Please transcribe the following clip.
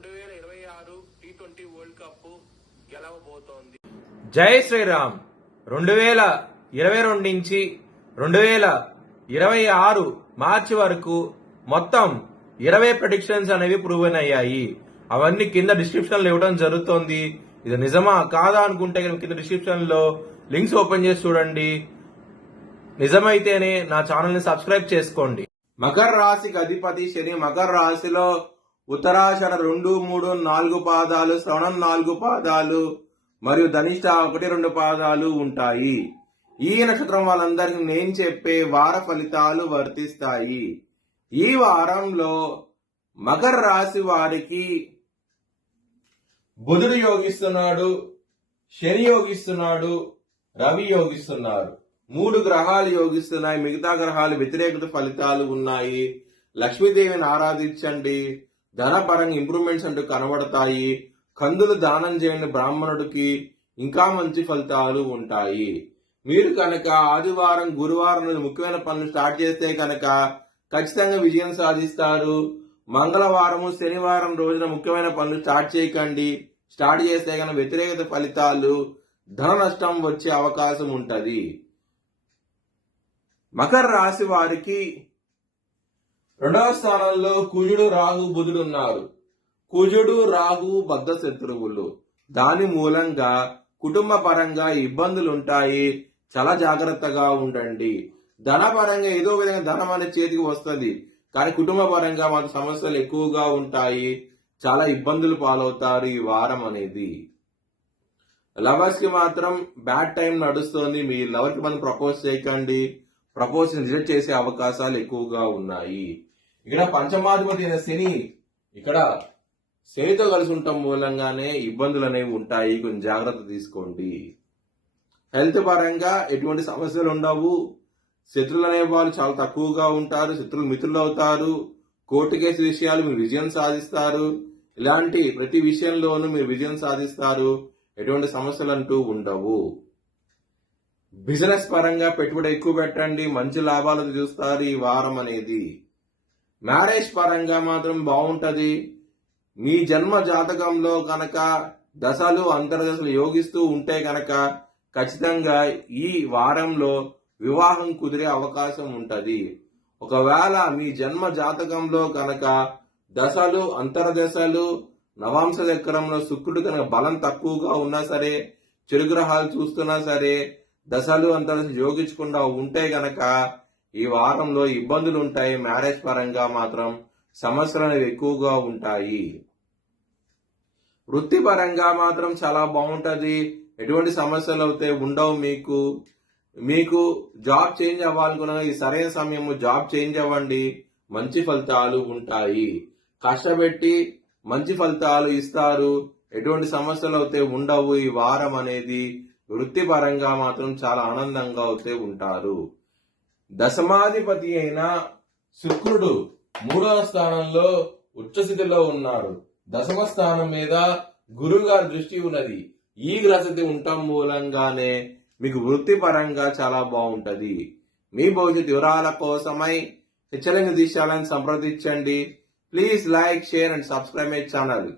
2026 T20 world cup గెలవబోతోంది. జై శ్రీరామ్. 2022 నుంచి 2026 మార్చి వరకు మొత్తం 20 ప్రెడిక్షన్స్ అనేవి ప్రూవెన్ అయ్యాయి. అవన్నీ కింద డిస్క్రిప్షన్ లో ఇవ్వడం జరుగుతోంది. ఇది నిజమా కాదా అనుకుంటే కింద డిస్క్రిప్షన్ లో లింక్స్ ఓపెన్ చేసి చూడండి. నిజమైతేనే నా ఛానల్ ని సబ్స్క్రైబ్ చేసుకోండి. మకర రాశికి అధిపతి శని మకర రాశిలో ఉత్తరాషాఢ 2, 3, 4 పాదాలు, శ్రవణం 4 పాదాలు మరియు ధనిష్ట 1, 2 పాదాలు ఉంటాయి. ఈ నక్షత్రం వాళ్ళందరికీ నేను చెప్పే వార ఫలితాలు వర్తిస్తాయి. ఈ వారంలో మకర రాశి వారికి బుధుడు యోగిస్తున్నాడు, శని యోగిస్తున్నాడు, రవి యోగిస్తున్నారు. 3 గ్రహాలు యోగిస్తున్నాయి. మిగతా గ్రహాలు వ్యతిరేకత ఫలితాలు ఉన్నాయి. లక్ష్మీదేవిని ఆరాధించండి. ధనపరంగా ఇంప్రూవ్మెంట్స్ అంటూ కనబడతాయి. కందులు దానం చేయండి బ్రాహ్మణుడికి, ఇంకా మంచి ఫలితాలు ఉంటాయి. మీరు కనుక ఆదివారం, గురువారం ముఖ్యమైన పనులు స్టార్ట్ చేస్తే కనుక ఖచ్చితంగా విజయం సాధిస్తారు. మంగళవారము, శనివారం రోజున ముఖ్యమైన పనులు స్టార్ట్ చేయకండి. స్టార్ట్ చేస్తే కనుక వ్యతిరేకత ఫలితాలు, ధన నష్టం వచ్చే అవకాశం ఉంటది. మకర రాశి వారికి 2వ స్థానంలో కుజుడు, రాహు, బుధుడు ఉన్నారు. కుజుడు, రాహు బద్ధ శత్రువులు. దాని మూలంగా కుటుంబ పరంగా ఇబ్బందులు ఉంటాయి. చాలా జాగ్రత్తగా ఉండండి. ధన పరంగా ఏదో విధంగా ధనం అనేది చేతికి వస్తుంది, కానీ కుటుంబ పరంగా మాకు సమస్యలు ఎక్కువగా ఉంటాయి. చాలా ఇబ్బందులు పాలవుతారు ఈ వారం అనేది. లవర్స్ కి మాత్రం బ్యాడ్ టైం నడుస్తోంది. మీ లవర్ కి మనం ప్రపోజ్ చేయకండి. ప్రపోజ్ రిజెక్ట్ చేసే అవకాశాలు ఎక్కువగా ఉన్నాయి. ఇక్కడ పంచమాధిపతి అయిన శని ఇక్కడ శనితో కలిసి ఉండటం మూలంగానే ఇబ్బందులు అనేవి ఉంటాయి. కొంచెం జాగ్రత్త తీసుకోండి. హెల్త్ పరంగా ఎటువంటి సమస్యలు ఉండవు. శత్రువులు అనే వాళ్ళు చాలా తక్కువగా ఉంటారు. శత్రువులు మిత్రులు అవుతారు. కోర్టు కేసు విషయాలు మీరు విజయం సాధిస్తారు. ఇలాంటి ప్రతి విషయంలోనూ మీరు విజయం సాధిస్తారు. ఎటువంటి సమస్యలు అంటూ ఉండవు. బిజినెస్ పరంగా పెట్టుబడి ఎక్కువ పెట్టండి. మంచి లాభాలు చూస్తారు ఈ వారం అనేది. మ్యారేజ్ పరంగా మాత్రం బాగుంటది. మీ జన్మ జాతకంలో కనుక దశలు, అంతర్దశలు యోగిస్తూ ఉంటే కనుక ఖచ్చితంగా ఈ వారంలో వివాహం కుదిరే అవకాశం ఉంటది. ఒకవేళ మీ జన్మ జాతకంలో కనుక దశలు, అంతర్దశలు, నవాంశ చక్రంలో శుక్రుడు కనుక బలం తక్కువగా ఉన్నా సరే, చెడుగ్రహాలు చూస్తున్నా సరే, దశలు అంతర్దశలు యోగించకుండా ఉంటే గనక ఈ వారంలో ఇబ్బందులు ఉంటాయి. మ్యారేజ్ పరంగా మాత్రం సమస్యలు అనేవి ఎక్కువగా ఉంటాయి. వృత్తి పరంగా మాత్రం చాలా బాగుంటది. ఎటువంటి సమస్యలు అయితే ఉండవు. మీకు జాబ్ చేంజ్ అవ్వాలనుకున్నా ఈ సరైన సమయం జాబ్ చేంజ్ అవ్వండి. మంచి ఫలితాలు ఉంటాయి. కష్టపెట్టి మంచి ఫలితాలు ఇస్తారు. ఎటువంటి సమస్యలు అయితే ఉండవు ఈ వారం అనేది. వృత్తిపరంగా మాత్రం చాలా ఆనందంగా అయితే ఉంటారు. దశమాధిపతి అయిన శుక్రుడు 3వ స్థానంలో ఉచ్చస్థితిలో ఉన్నాడు. దశమ స్థానం మీద గురువు గారి దృష్టి ఉన్నది. ఈ గ్రహస్థితి ఉండటం మూలంగానే మీకు వృత్తిపరంగా చాలా బాగుంటది. మీ భవిష్యత్ వివరాల కోసమై హెచ్చరిక దిశాలను సంప్రదించండి. Please like, share and subscribe my channel.